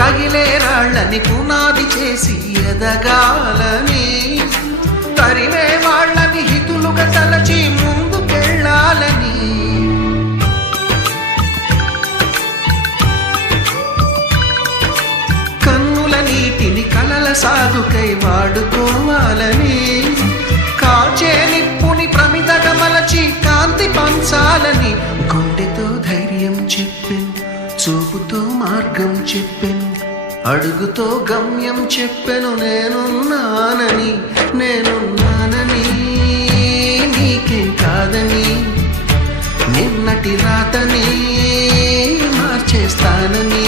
తగిలే రాళ్ళని పునాది చేసి ఎదగాలని, తరిమే వాళ్ళని హితులుగా తలచి ముందుకెళ్ళాలని, కన్నుల నీటిని కలల సాగుకై వాడుకోవాలని, కాచే నిప్పుని ప్రమిదగా మలచి కాంతి పంచాలని, గుండెతో ధైర్యం చెప్పెను, చూపుతో మార్గం చెప్పెను, అడుగుతో గమ్యం చెప్పెను, నేనున్నానని నేనున్నానని, నీకేం కాదని, నిన్నటి రాతని మార్చేస్తానని.